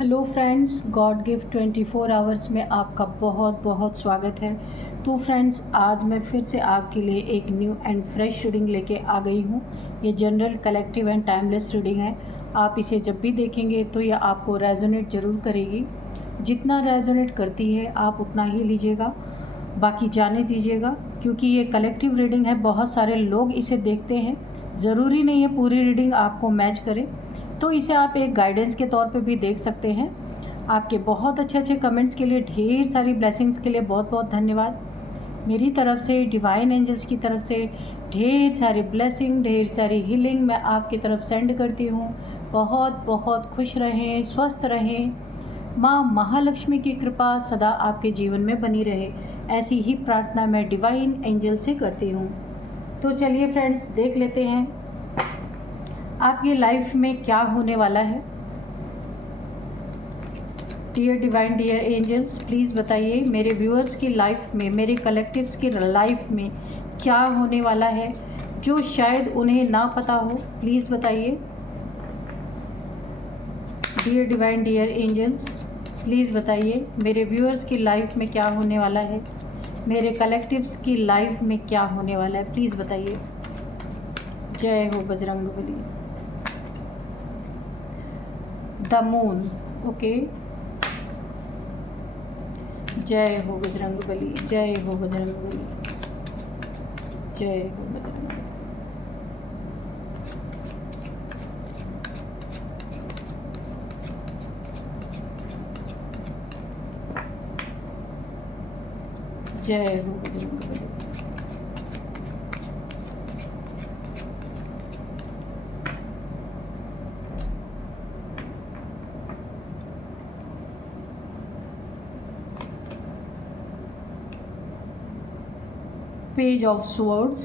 Hello friends, God gift 24 hours में आपका बहुत बहुत स्वागत है। तो फ्रेंड्स, आज मैं फिर से आपके लिए एक न्यू एंड फ्रेश रीडिंग लेके आ गई हूँ। ये general, collective and timeless reading है। आप इसे जब भी देखेंगे तो यह आपको रेजोनेट ज़रूर करेगी। जितना रेजोनेट करती है आप उतना ही लीजिएगा, बाकी जाने दीजिएगा, क्योंकि ये कलेक्टिव रीडिंग है। बहुत सारे लोग इसे देखते हैं, ज़रूरी नहीं है पूरी रीडिंग आपको मैच करे, तो इसे आप एक गाइडेंस के तौर पे भी देख सकते हैं। आपके बहुत अच्छे कमेंट्स के लिए, ढेर सारी ब्लेसिंग्स के लिए बहुत बहुत धन्यवाद। मेरी तरफ से, डिवाइन एंजल्स की तरफ से ढेर सारी ब्लेसिंग, ढेर सारी हीलिंग मैं आपकी तरफ सेंड करती हूँ। बहुत बहुत खुश रहें, स्वस्थ रहें, माँ महालक्ष्मी की कृपा सदा आपके जीवन में बनी रहे, ऐसी ही प्रार्थना मैं डिवाइन एंजल से करती हूँ। तो चलिए फ्रेंड्स, देख लेते हैं आपकी लाइफ में क्या होने वाला है। Dear divine, dear angels, please बताइए मेरे व्यूअर्स की लाइफ में, मेरे कलेक्टिव्स की लाइफ में क्या होने वाला है जो शायद उन्हें ना पता हो। प्लीज़ बताइए। Dear divine, dear angels, please बताइए मेरे व्यूअर्स की लाइफ में क्या होने वाला है, मेरे कलेक्टिव्स की लाइफ में क्या होने वाला है। प्लीज़ बताइए। जय हो बजरंगबली। The moon, okay. जय हो बजरंगबली, जय हो बजरंगबली, जय हो बजरंगबली। जय हो Bajrangbali. Page of Swords,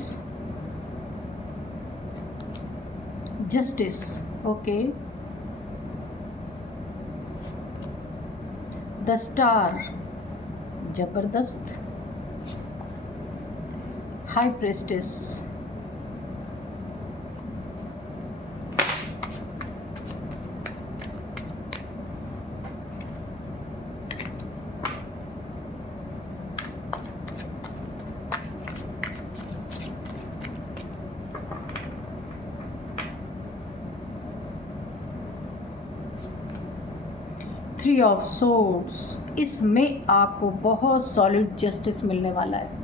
Justice, okay. The Star, जबरदस्त। High Priestess, three of swords. इसमें आपको बहुत सॉलिड जस्टिस मिलने वाला है।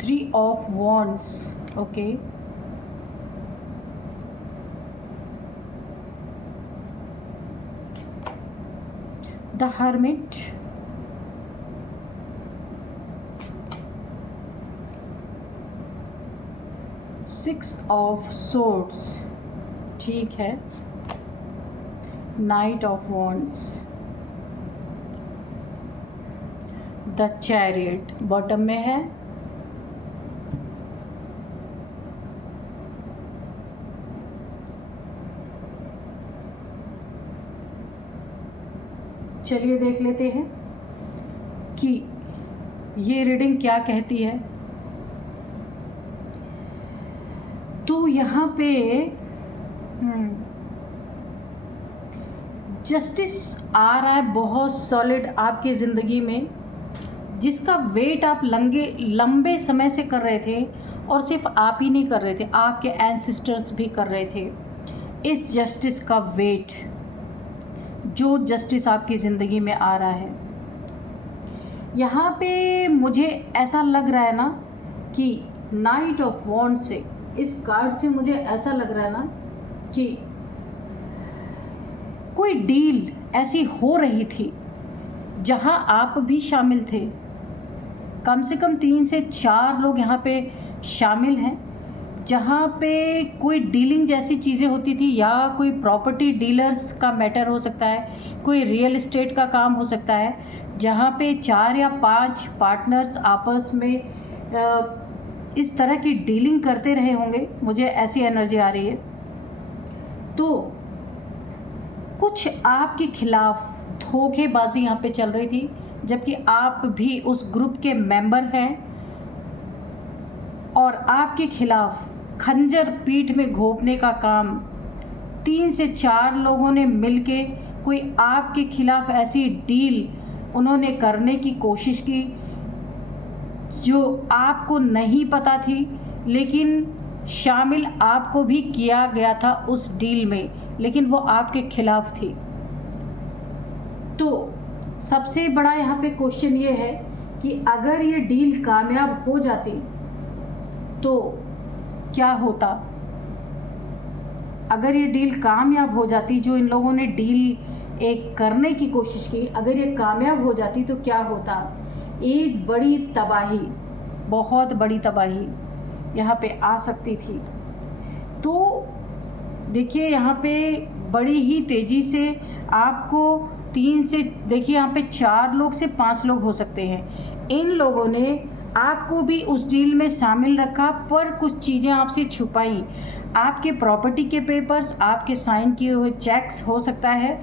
Three of wands, okay. The hermit, six of swords, ठीक है। Night of wands, the chariot bottom में है। चलिए देख लेते हैं कि ये रीडिंग क्या कहती है। तो यहाँ पे जस्टिस आ रहा है बहुत सॉलिड आपकी ज़िंदगी में, जिसका वेट आप लंबे समय से कर रहे थे, और सिर्फ आप ही नहीं कर रहे थे, आपके एंसेस्टर्स भी कर रहे थे। इस जस्टिस का वेट, जो जस्टिस आपकी ज़िंदगी में आ रहा है, यहाँ पे मुझे ऐसा लग रहा है ना कि नाइट ऑफ वॉन्ड से, इस कार्ड से मुझे ऐसा लग रहा है ना कि कोई डील ऐसी हो रही थी जहां आप भी शामिल थे। कम से कम 3 से 4 लोग यहाँ पे शामिल हैं, जहाँ पे कोई डीलिंग जैसी चीज़ें होती थी, या कोई प्रॉपर्टी डीलर्स का मैटर हो सकता है, कोई रियल एस्टेट का काम हो सकता है, जहाँ पे 4 या 5 पार्टनर्स आपस में इस तरह की डीलिंग करते रहे होंगे। मुझे ऐसी एनर्जी आ रही है। तो कुछ आपके खिलाफ धोखेबाजी यहाँ पे चल रही थी, जबकि आप भी उस ग्रुप के मेंबर हैं, और आपके खिलाफ खंजर पीठ में घोंपने का काम 3 से 4 लोगों ने मिलके कोई आपके खिलाफ ऐसी डील उन्होंने करने की कोशिश की जो आपको नहीं पता थी, लेकिन शामिल आपको भी किया गया था उस डील में, लेकिन वो आपके खिलाफ थी। तो सबसे बड़ा यहाँ पे क्वेश्चन ये है कि अगर ये डील कामयाब हो जाती तो क्या होता। अगर ये डील कामयाब हो जाती, जो इन लोगों ने डील एक करने की कोशिश की, अगर ये कामयाब हो जाती तो क्या होता। एक बड़ी तबाही, बहुत बड़ी तबाही यहाँ पे आ सकती थी। तो देखिए यहाँ पे बड़ी ही तेज़ी से आपको 3 से देखिए यहाँ पे 4 लोग से 5 लोग हो सकते हैं। इन लोगों ने आपको भी उस डील में शामिल रखा, पर कुछ चीज़ें आपसे छुपाई। आपके प्रॉपर्टी के पेपर्स, आपके साइन किए हुए चेक्स, हो सकता है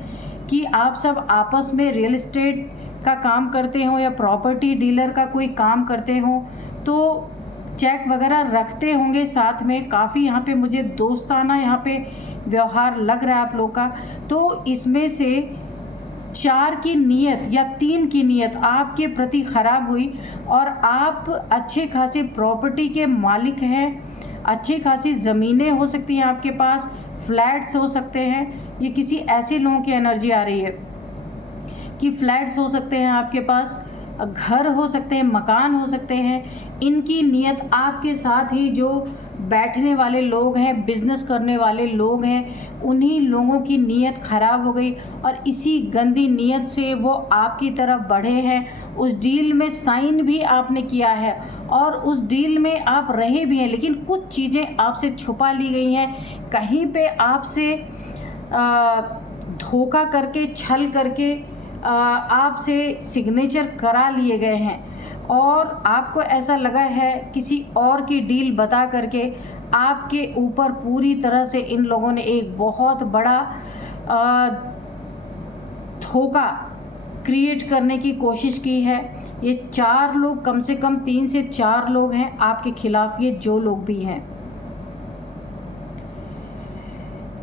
कि आप सब आपस में रियल एस्टेट का काम करते हो या प्रॉपर्टी डीलर का कोई काम करते हो, तो चेक वगैरह रखते होंगे साथ में। काफ़ी यहाँ पे मुझे दोस्ताना यहाँ पे व्यवहार लग रहा है आप लोग का। तो इसमें से 4 की नीयत या 3 की नीयत आपके प्रति ख़राब हुई और आप अच्छे खासे प्रॉपर्टी के मालिक हैं। अच्छी खासी ज़मीनें हो सकती हैं आपके पास, फ्लैट्स हो सकते हैं। ये किसी ऐसे लोगों की एनर्जी आ रही है कि फ्लैट्स हो सकते हैं आपके पास, घर हो सकते हैं, मकान हो सकते हैं। इनकी नीयत आपके साथ ही जो बैठने वाले लोग हैं, बिजनेस करने वाले लोग हैं, उन्हीं लोगों की नीयत ख़राब हो गई और इसी गंदी नीयत से वो आपकी तरफ बढ़े हैं। उस डील में साइन भी आपने किया है और उस डील में आप रहे भी हैं, लेकिन कुछ चीज़ें आपसे छुपा ली गई हैं। कहीं पे आपसे धोखा करके, छल करके आपसे सिग्नेचर करा लिए गए हैं और आपको ऐसा लगा है किसी और की डील बता करके आपके ऊपर पूरी तरह से इन लोगों ने एक बहुत बड़ा धोखा क्रिएट करने की कोशिश की है। ये 4 लोग, कम से कम 3 से 4 लोग हैं आपके खिलाफ, ये जो लोग भी हैं।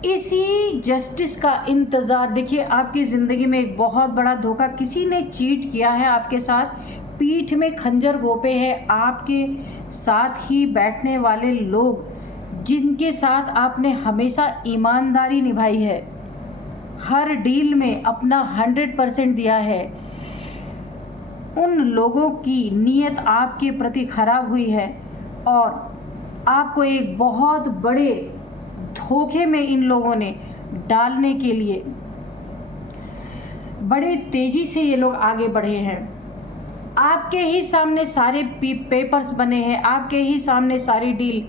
इसी जस्टिस का इंतज़ार, देखिए आपकी ज़िंदगी में एक बहुत बड़ा धोखा, किसी ने चीट किया है आपके साथ, पीठ में खंजर घोंपे हैं आपके साथ ही बैठने वाले लोग जिनके साथ आपने हमेशा ईमानदारी निभाई है, हर डील में अपना 100% दिया है। उन लोगों की नीयत आपके प्रति ख़राब हुई है और आपको एक बहुत बड़े धोखे में इन लोगों ने डालने के लिए बड़े तेजी से ये लोग आगे बढ़े हैं। आपके ही सामने सारे पेपर्स बने हैं, आपके ही सामने सारी डील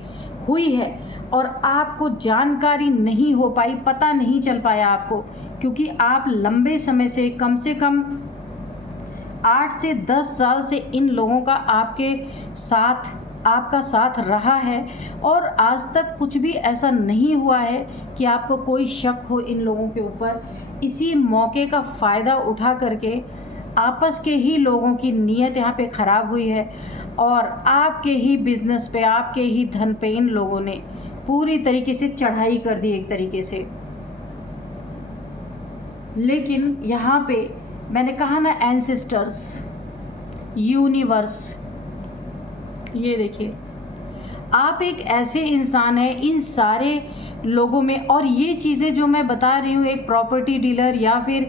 हुई है और आपको जानकारी नहीं हो पाई, पता नहीं चल पाया आपको, क्योंकि आप लंबे समय से कम 8 से 10 साल से इन लोगों का आपका साथ रहा है और आज तक कुछ भी ऐसा नहीं हुआ है कि आपको कोई शक हो इन लोगों के ऊपर। इसी मौके का फ़ायदा उठा करके आपस के ही लोगों की नीयत यहाँ पे ख़राब हुई है और आपके ही बिज़नेस पे, आपके ही धन पे इन लोगों ने पूरी तरीके से चढ़ाई कर दी एक तरीके से। लेकिन यहाँ पे मैंने कहा ना, एंसेस्टर्स, यूनिवर्स, ये देखिए आप एक ऐसे इंसान हैं इन सारे लोगों में। और ये चीज़ें जो मैं बता रही हूँ, एक प्रॉपर्टी डीलर या फिर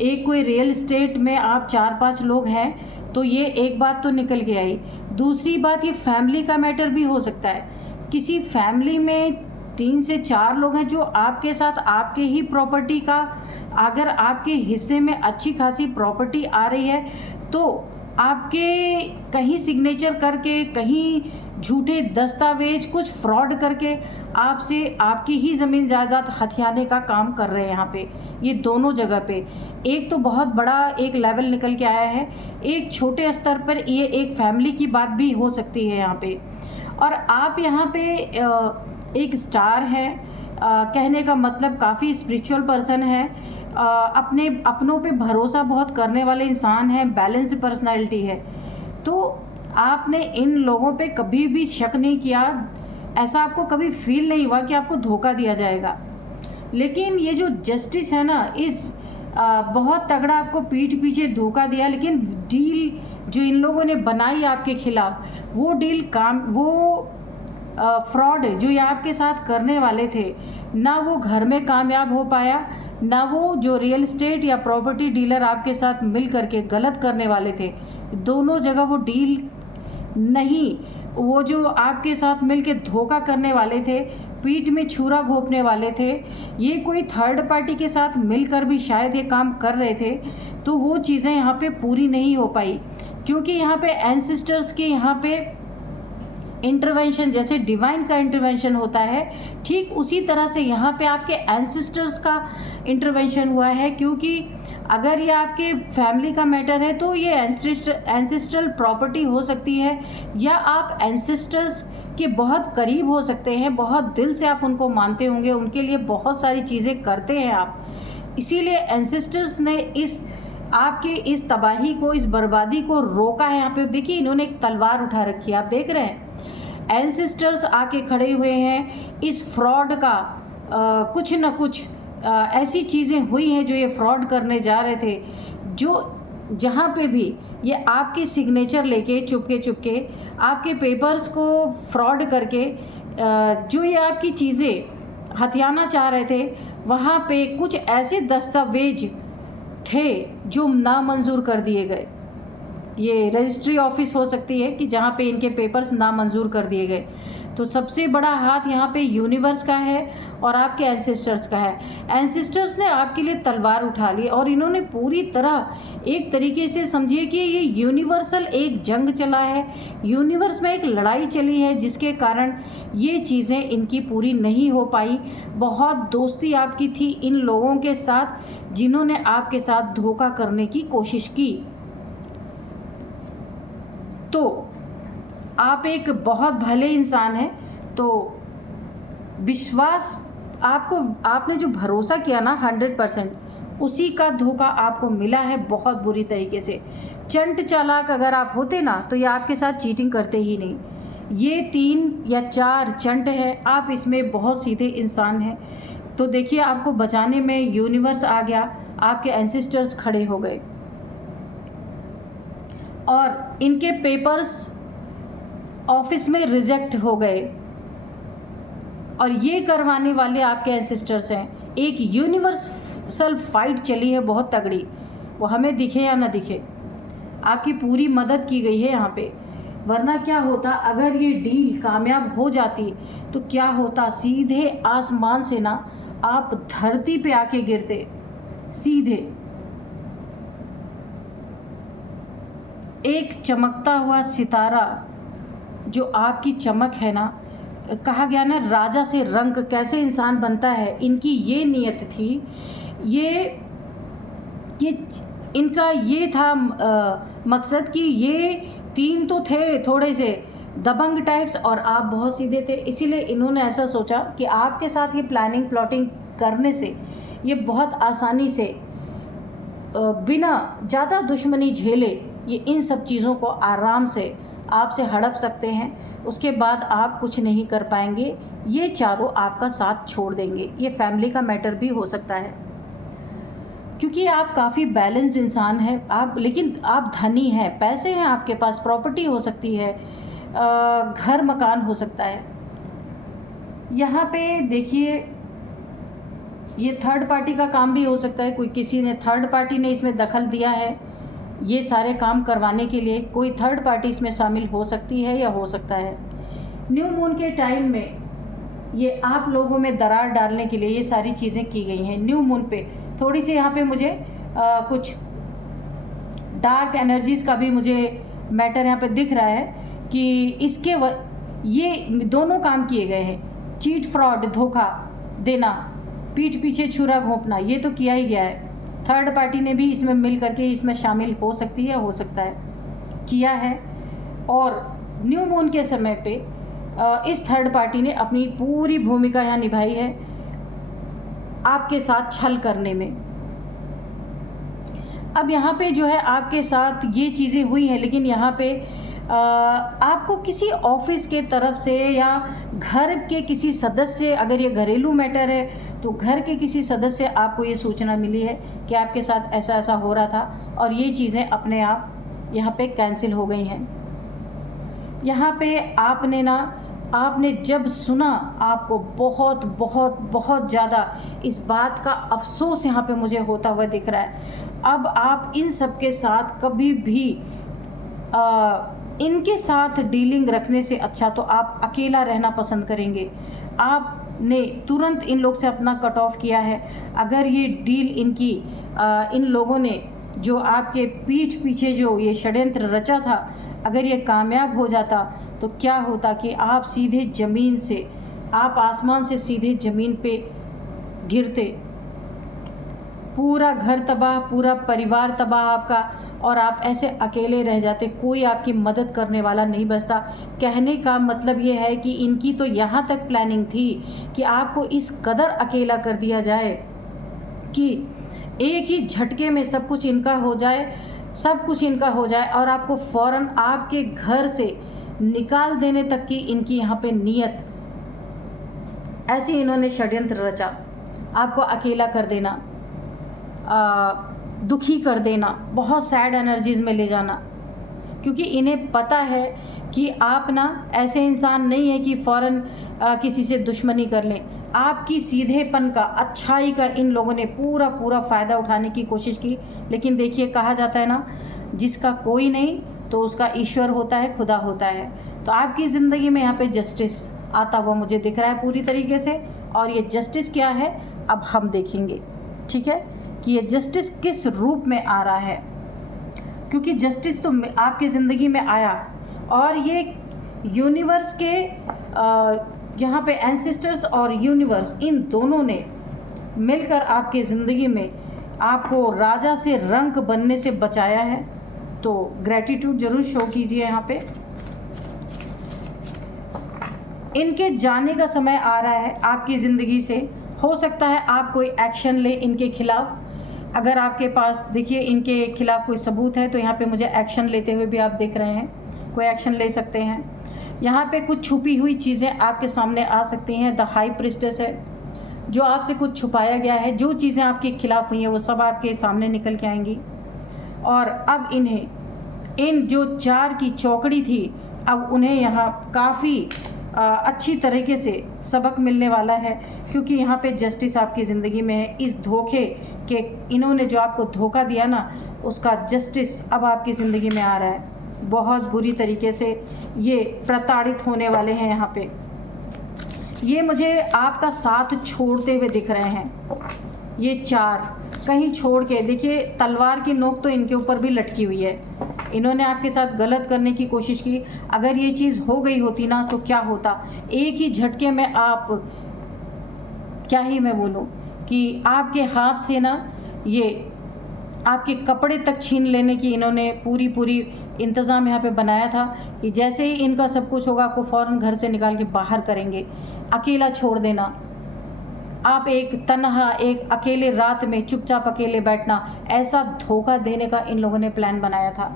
एक कोई रियल एस्टेट में आप 4-5 लोग हैं, तो ये एक बात तो निकल के आई। दूसरी बात, ये फैमिली का मैटर भी हो सकता है। किसी फैमिली में 3 से 4 लोग हैं जो आपके साथ आपके ही प्रॉपर्टी का, अगर आपके हिस्से में अच्छी खासी प्रॉपर्टी आ रही है तो आपके कहीं सिग्नेचर करके, कहीं झूठे दस्तावेज, कुछ फ्रॉड करके आपसे आपकी ही ज़मीन जायदाद हथियाने का काम कर रहे हैं यहाँ पे। ये दोनों जगह पे एक तो बहुत बड़ा एक लेवल निकल के आया है, एक छोटे स्तर पर ये एक फैमिली की बात भी हो सकती है यहाँ पे। और आप यहाँ पे एक स्टार है, कहने का मतलब काफ़ी स्पिरिचुअल पर्सन है, अपने अपनों पे भरोसा बहुत करने वाले इंसान है, बैलेंस्ड पर्सनालिटी है। तो आपने इन लोगों पे कभी भी शक नहीं किया, ऐसा आपको कभी फील नहीं हुआ कि आपको धोखा दिया जाएगा। लेकिन ये जो जस्टिस है ना, इस बहुत तगड़ा आपको पीठ पीछे धोखा दिया, लेकिन डील जो इन लोगों ने बनाई आपके खिलाफ, वो डील वो फ्रॉड जो ये आपके साथ करने वाले थे ना, वो घर में कामयाब हो पाया, ना वो जो रियल एस्टेट या प्रॉपर्टी डीलर आपके साथ मिल करके गलत करने वाले थे, दोनों जगह वो डील नहीं, वो जो आपके साथ मिल के धोखा करने वाले थे, पीठ में छुरा घोंपने वाले थे, ये कोई थर्ड पार्टी के साथ मिलकर भी शायद ये काम कर रहे थे, तो वो चीज़ें यहाँ पे पूरी नहीं हो पाई, क्योंकि यहाँ पे एंसेस्टर्स के यहाँ पे इंटरवेंशन, जैसे डिवाइन का इंटरवेंशन होता है, ठीक उसी तरह से यहाँ पे आपके एंसेस्टर्स का इंटरवेंशन हुआ है। क्योंकि अगर ये आपके फैमिली का मैटर है तो ये एंसेस्ट्रल प्रॉपर्टी हो सकती है, या आप एंसेस्टर्स के बहुत करीब हो सकते हैं, बहुत दिल से आप उनको मानते होंगे, उनके लिए बहुत सारी चीज़ें करते हैं आप, इसीलिए एंसेस्टर्स ने इस आपके इस तबाही को, इस बर्बादी को रोका है। यहाँ पे देखिए इन्होंने एक तलवार उठा रखी है, आप देख रहे हैं, एंसेस्टर्स आके खड़े हुए हैं। इस फ्रॉड का कुछ न कुछ ऐसी चीज़ें हुई हैं जो ये फ्रॉड करने जा रहे थे, जो जहाँ पे भी ये आपके सिग्नेचर लेके चुपके आपके पेपर्स को फ्रॉड करके जो ये आपकी चीज़ें हथियाना चाह रहे थे, वहाँ पे कुछ ऐसे दस्तावेज थे जो नामंजूर कर दिए गए। ये रजिस्ट्री ऑफिस हो सकती है कि जहाँ पे इनके पेपर्स नामंजूर कर दिए गए। तो सबसे बड़ा हाथ यहाँ पे यूनिवर्स का है और आपके एंसेस्टर्स का है। एंसेस्टर्स ने आपके लिए तलवार उठा ली और इन्होंने पूरी तरह एक तरीके से समझिए कि ये यूनिवर्सल एक जंग चला है, यूनिवर्स में एक लड़ाई चली है, जिसके कारण ये चीज़ें इनकी पूरी नहीं हो पाई। बहुत दोस्ती आपकी थी इन लोगों के साथ जिन्होंने आपके साथ धोखा करने की कोशिश की। तो आप एक बहुत भले इंसान हैं, तो विश्वास आपने जो भरोसा किया ना 100%, उसी का धोखा आपको मिला है बहुत बुरी तरीके से। चंट चालाक अगर आप होते ना तो ये आपके साथ चीटिंग करते ही नहीं। ये 3 या 4 चंट हैं, आप इसमें बहुत सीधे इंसान हैं। तो देखिए आपको बचाने में यूनिवर्स आ गया, आपके एंसेस्टर्स खड़े हो गए और इनके पेपर्स ऑफिस में रिजेक्ट हो गए, और ये करवाने वाले आपके एंसेस्टर्स हैं। एक यूनिवर्सल फाइट चली है बहुत तगड़ी, वो हमें दिखे या ना दिखे, आपकी पूरी मदद की गई है यहाँ पे। वरना क्या होता अगर ये डील कामयाब हो जाती, तो क्या होता, सीधे आसमान से ना आप धरती पे आके गिरते सीधे। एक चमकता हुआ सितारा जो आपकी चमक है ना, कहा गया ना राजा से रंग कैसे इंसान बनता है, इनकी ये नीयत थी, ये इनका ये था मकसद कि ये 3 तो थे थोड़े से दबंग टाइप्स और आप बहुत सीधे थे, इसीलिए इन्होंने ऐसा सोचा कि आपके साथ ये प्लानिंग प्लॉटिंग करने से ये बहुत आसानी से बिना ज़्यादा दुश्मनी झेले ये इन सब चीज़ों को आराम से आपसे हड़प सकते हैं। उसके बाद आप कुछ नहीं कर पाएंगे, ये चारों आपका साथ छोड़ देंगे। ये फैमिली का मैटर भी हो सकता है, क्योंकि आप काफ़ी बैलेंस्ड इंसान हैं, लेकिन आप धनी हैं, पैसे हैं आपके पास, प्रॉपर्टी हो सकती है, घर मकान हो सकता है। यहाँ पे देखिए ये थर्ड पार्टी का काम भी हो सकता है, कोई किसी ने थर्ड पार्टी ने इसमें दखल दिया है ये सारे काम करवाने के लिए, कोई थर्ड पार्टी इसमें शामिल हो सकती है या हो सकता है। न्यू मून के टाइम में ये आप लोगों में दरार डालने के लिए ये सारी चीज़ें की गई हैं। न्यू मून पे थोड़ी सी यहाँ पे मुझे कुछ डार्क एनर्जीज़ का भी मुझे मैटर यहाँ पे दिख रहा है कि ये दोनों काम किए गए हैं। चीट, फ्रॉड, धोखा देना, पीठ पीछे छुरा घोंपना, ये तो किया ही गया है। थर्ड पार्टी ने भी इसमें मिल करके इसमें शामिल हो सकती है, हो सकता है किया है। और न्यू मून के समय पे इस थर्ड पार्टी ने अपनी पूरी भूमिका यहाँ निभाई है आपके साथ छल करने में। अब यहाँ पे जो है आपके साथ ये चीज़ें हुई हैं, लेकिन यहाँ पे आपको किसी ऑफिस के तरफ से या घर के किसी सदस्य, अगर ये घरेलू मैटर है तो घर के किसी सदस्य आपको ये सूचना मिली है कि आपके साथ ऐसा ऐसा हो रहा था और ये चीज़ें अपने आप यहाँ पे कैंसिल हो गई हैं। यहाँ पे आपने जब सुना, आपको बहुत बहुत बहुत ज़्यादा इस बात का अफसोस यहाँ पे मुझे होता हुआ दिख रहा है। अब आप इन सब के साथ कभी भी इनके साथ डीलिंग रखने से अच्छा तो आप अकेला रहना पसंद करेंगे। आपने तुरंत इन लोग से अपना कट ऑफ किया है। अगर ये डील इन लोगों ने जो आपके पीठ पीछे जो ये षड्यंत्र रचा था, अगर ये कामयाब हो जाता तो क्या होता कि आप सीधे ज़मीन से, आप आसमान से सीधे ज़मीन पे गिरते, पूरा घर तबाह, पूरा परिवार तबाह आपका, और आप ऐसे अकेले रह जाते, कोई आपकी मदद करने वाला नहीं बचता। कहने का मतलब ये है कि इनकी तो यहाँ तक प्लानिंग थी कि आपको इस कदर अकेला कर दिया जाए कि एक ही झटके में सब कुछ इनका हो जाए और आपको फ़ौरन आपके घर से निकाल देने तक की इनकी यहाँ पे नीयत। ऐसे इन्होंने षड्यंत्र रचा, आपको अकेला कर देना, दुखी कर देना, बहुत सैड एनर्जीज़ में ले जाना, क्योंकि इन्हें पता है कि आप ऐसे इंसान नहीं है कि फ़ौरन किसी से दुश्मनी कर लें। आपकी सीधेपन का, अच्छाई का इन लोगों ने पूरा पूरा फ़ायदा उठाने की कोशिश की। लेकिन देखिए, कहा जाता है जिसका कोई नहीं तो उसका ईश्वर होता है, खुदा होता है। तो आपकी ज़िंदगी में यहाँ पे जस्टिस आता हुआ मुझे दिख रहा है पूरी तरीके से। और ये जस्टिस क्या है अब हम देखेंगे, ठीक है, कि ये जस्टिस किस रूप में आ रहा है। क्योंकि जस्टिस तो आपकी ज़िंदगी में आया और ये यूनिवर्स के यहाँ पे एंसेस्टर्स और यूनिवर्स, इन दोनों ने मिलकर आपकी ज़िंदगी में आपको राजा से रंक बनने से बचाया है। तो ग्रैटिट्यूड ज़रूर शो कीजिए। यहाँ पे इनके जाने का समय आ रहा है आपकी ज़िंदगी से। हो सकता है आप कोई एक्शन ले इनके खिलाफ। अगर आपके पास, देखिए, इनके खिलाफ कोई सबूत है तो यहाँ पे मुझे एक्शन लेते हुए भी आप देख रहे हैं, कोई एक्शन ले सकते हैं। यहाँ पे कुछ छुपी हुई चीज़ें आपके सामने आ सकती हैं। द हाई प्रिस्टेस है, जो आपसे कुछ छुपाया गया है, जो चीज़ें आपके खिलाफ हुई हैं वो सब आपके सामने निकल के आएंगी। और अब इन जो 4 की चौकड़ी थी, अब उन्हें यहाँ काफ़ी अच्छी तरीके से सबक मिलने वाला है, क्योंकि यहाँ पे जस्टिस आपकी ज़िंदगी में है। इस धोखे के, इन्होंने जो आपको धोखा दिया उसका जस्टिस अब आपकी ज़िंदगी में आ रहा है। बहुत बुरी तरीके से ये प्रताड़ित होने वाले हैं। यहाँ पे ये मुझे आपका साथ छोड़ते हुए दिख रहे हैं। ये 4 कहीं छोड़ के, देखिए, तलवार की नोक तो इनके ऊपर भी लटकी हुई है। इन्होंने आपके साथ गलत करने की कोशिश की। अगर ये चीज़ हो गई होती तो क्या होता, एक ही झटके में आप, क्या ही मैं बोलूँ, कि आपके हाथ से ये आपके कपड़े तक छीन लेने की इन्होंने पूरी इंतज़ाम यहाँ पे बनाया था कि जैसे ही इनका सब कुछ होगा आपको फ़ौरन घर से निकाल के बाहर करेंगे, अकेला छोड़ देना। आप एक तन्हा, एक अकेले रात में चुपचाप अकेले बैठना, ऐसा धोखा देने का इन लोगों ने प्लान बनाया था।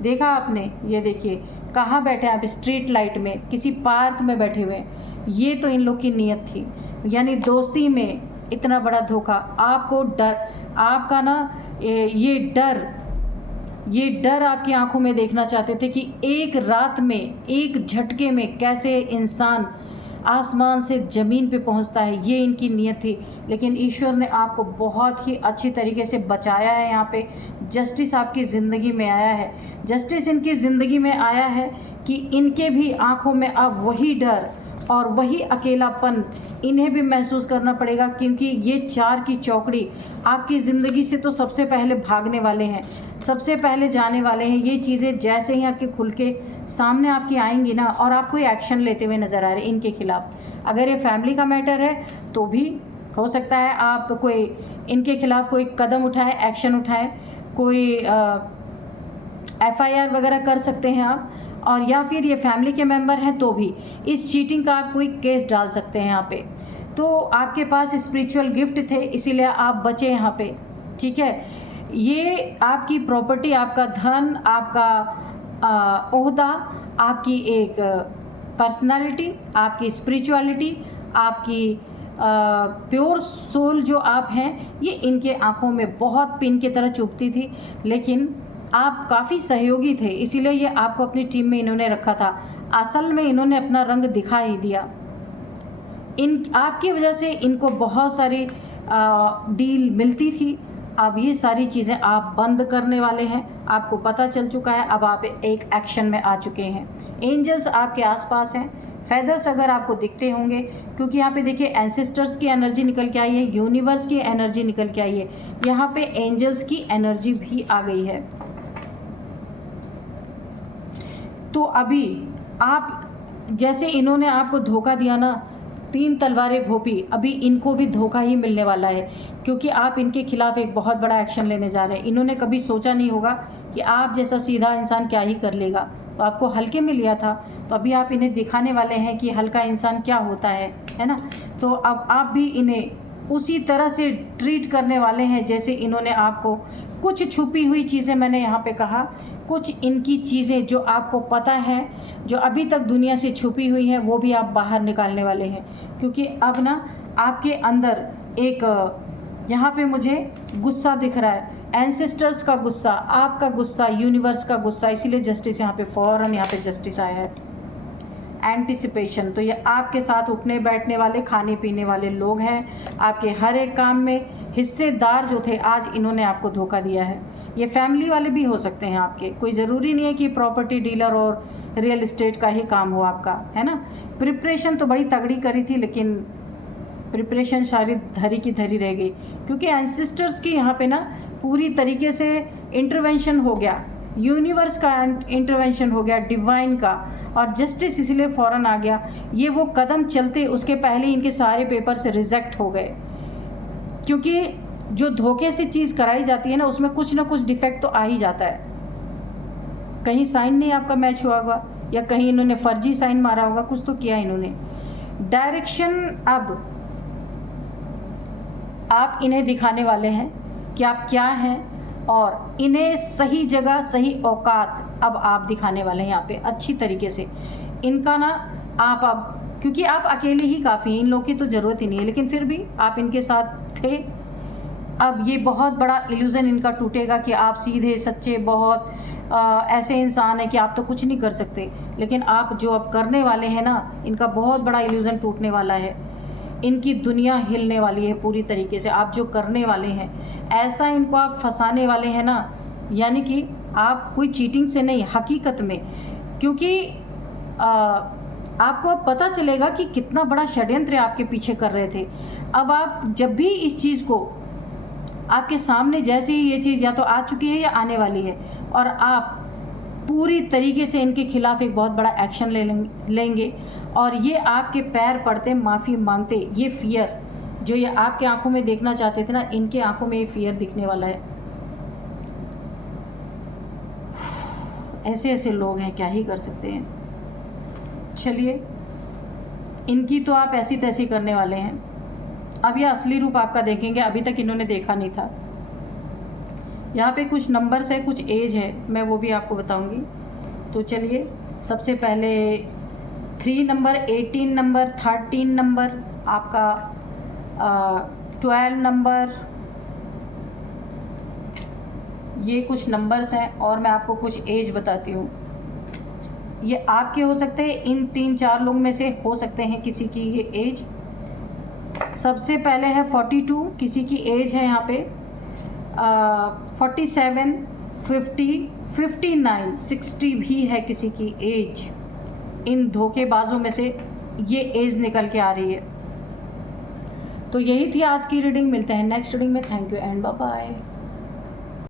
देखा आपने, ये देखिए कहाँ बैठे आप, स्ट्रीट लाइट में, किसी पार्क में बैठे हुए। ये तो इन लोग की नीयत थी, यानी दोस्ती में इतना बड़ा धोखा। आपको डर, आपका ये डर आपकी आंखों में देखना चाहते थे कि एक रात में, एक झटके में कैसे इंसान आसमान से ज़मीन पे पहुंचता है, ये इनकी नीयत थी। लेकिन ईश्वर ने आपको बहुत ही अच्छी तरीके से बचाया है। यहाँ पे जस्टिस आपकी ज़िंदगी में आया है। जस्टिस इनकी ज़िंदगी में आया है कि इनके भी आंखों में अब वही डर और वही अकेलापन इन्हें भी महसूस करना पड़ेगा, क्योंकि ये 4 की चौकड़ी आपकी ज़िंदगी से तो सबसे पहले भागने वाले हैं, सबसे पहले जाने वाले हैं। ये चीज़ें जैसे ही आपके खुल के सामने आपकी आएंगी और आप कोई एक्शन लेते हुए नज़र आ रहे हैं इनके खिलाफ। अगर ये फैमिली का मैटर है तो भी हो सकता है आप कोई इनके खिलाफ कोई कदम उठाएं, एक्शन उठाएं, कोई FIR वगैरह कर सकते हैं आप। और या फिर ये फैमिली के मेंबर हैं तो भी इस चीटिंग का आप कोई केस डाल सकते हैं यहाँ पे। तो आपके पास स्पिरिचुअल गिफ्ट थे, इसीलिए आप बचे यहाँ पे, ठीक है। ये आपकी प्रॉपर्टी, आपका धन, आपका ओहदा, आपकी एक पर्सनालिटी, आपकी स्पिरिचुअलिटी, आपकी प्योर सोल जो आप हैं, ये इनके आँखों में बहुत पिन की तरह चुभती थी। लेकिन आप काफ़ी सहयोगी थे, इसीलिए ये आपको अपनी टीम में इन्होंने रखा था। असल में इन्होंने अपना रंग दिखा ही दिया। आपकी वजह से इनको बहुत सारी डील मिलती थी। अब ये सारी चीज़ें आप बंद करने वाले हैं, आपको पता चल चुका है। अब आप एक एक्शन में आ चुके हैं। एंजल्स आपके आसपास हैं, फेदर्स अगर आपको दिखते होंगे, क्योंकि यहाँ पे देखिए एंसेस्टर्स की एनर्जी निकल के आई है, यूनिवर्स की एनर्जी निकल के आई है, यहाँ पे एंजल्स की एनर्जी भी आ गई है। तो अभी आप, जैसे इन्होंने आपको धोखा दिया ना, 3 तलवारें घोंपी, अभी इनको भी धोखा ही मिलने वाला है, क्योंकि आप इनके खिलाफ एक बहुत बड़ा एक्शन लेने जा रहे हैं। इन्होंने कभी सोचा नहीं होगा कि आप जैसा सीधा इंसान क्या ही कर लेगा, तो आपको हल्के में लिया था, तो अभी आप इन्हें दिखाने वाले हैं कि हल्का इंसान क्या होता है ना। तो अब आप भी इन्हें उसी तरह से ट्रीट करने वाले हैं जैसे इन्होंने आपको। कुछ छुपी हुई चीज़ें मैंने यहाँ पे कहा, कुछ इनकी चीज़ें जो आपको पता है, जो अभी तक दुनिया से छुपी हुई हैं, वो भी आप बाहर निकालने वाले हैं। क्योंकि अब ना आपके अंदर एक यहाँ पे मुझे गुस्सा दिख रहा है, एंसेस्टर्स का गुस्सा, आपका गुस्सा, यूनिवर्स का गुस्सा, इसीलिए जस्टिस यहाँ पे फ़ौरन यहाँ पे जस्टिस आया है। एंटिसिपेशन, तो ये आपके साथ उठने बैठने वाले, खाने पीने वाले लोग हैं, आपके हर एक काम में हिस्सेदार जो थे, आज इन्होंने आपको धोखा दिया है। ये फैमिली वाले भी हो सकते हैं आपके, कोई ज़रूरी नहीं है कि प्रॉपर्टी डीलर और रियल इस्टेट का ही काम हो आपका, है ना। प्रिपरेशन तो बड़ी तगड़ी करी थी, लेकिन प्रिपरेशन सारी धरी की धरी रह गई, क्योंकि एंसेस्टर्स की यहाँ पे ना पूरी तरीके से इंटरवेंशन हो गया, यूनिवर्स का इंटरवेंशन हो गया, डिवाइन का, और जस्टिस इसलिए फ़ौरन आ गया। ये वो कदम चलते उसके पहले इनके सारे पेपर से रिजेक्ट हो गए, क्योंकि जो धोखे से चीज़ कराई जाती है ना, उसमें कुछ ना कुछ डिफेक्ट तो आ ही जाता है। कहीं साइन नहीं आपका मैच हुआ होगा, या कहीं इन्होंने फर्जी साइन मारा होगा, कुछ तो किया इन्होंने। डायरेक्शन अब आप इन्हें दिखाने वाले हैं कि आप क्या हैं, और इन्हें सही जगह, सही औकात अब आप दिखाने वाले हैं यहाँ पे अच्छी तरीके से। इनका ना आप अब, क्योंकि आप अकेले ही काफ़ी हैं, इन लोगों की तो ज़रूरत ही नहीं है, लेकिन फिर भी आप इनके साथ थे। अब ये बहुत बड़ा इल्यूज़न इनका टूटेगा कि आप सीधे सच्चे बहुत ऐसे इंसान हैं कि आप तो कुछ नहीं कर सकते, लेकिन आप जो अब करने वाले हैं ना, इनका बहुत बड़ा इल्यूज़न टूटने वाला है। इनकी दुनिया हिलने वाली है पूरी तरीके से। आप जो करने वाले हैं, ऐसा इनको आप फंसाने वाले हैं ना, यानी कि आप कोई चीटिंग से नहीं, हकीकत में, क्योंकि आपको अब पता चलेगा कि कितना बड़ा षड्यंत्र आपके पीछे कर रहे थे। अब आप जब भी इस चीज़ को आपके सामने, जैसे ही ये चीज़ या तो आ चुकी है या आने वाली है, और आप पूरी तरीके से इनके खिलाफ एक बहुत बड़ा एक्शन लेंगे, और ये आपके पैर पड़ते, माफ़ी मांगते, ये फियर जो ये आपके आंखों में देखना चाहते थे ना, इनके आंखों में ये फियर दिखने वाला है। ऐसे ऐसे लोग हैं, क्या ही कर सकते हैं। चलिए, इनकी तो आप ऐसी तैसी करने वाले हैं। अब ये असली रूप आपका देखेंगे, अभी तक इन्होंने देखा नहीं था। यहाँ पे कुछ नंबर्स है, कुछ एज है, मैं वो भी आपको बताऊंगी। तो चलिए, सबसे पहले 3 नंबर, 18 नंबर, 13 नंबर, आपका 12 नंबर, ये कुछ नंबर्स हैं, और मैं आपको कुछ एज बताती हूँ। ये आपके हो सकते हैं, इन 3-4 लोग में से हो सकते हैं किसी की ये एज। सबसे पहले है 42, किसी की एज है यहाँ पे 47, 50, 59, 60 भी है किसी की एज। इन धोखेबाजों में से ये एज निकल के आ रही है। तो यही थी आज की रीडिंग। मिलते हैं नेक्स्ट रीडिंग में। Thank you and bye bye.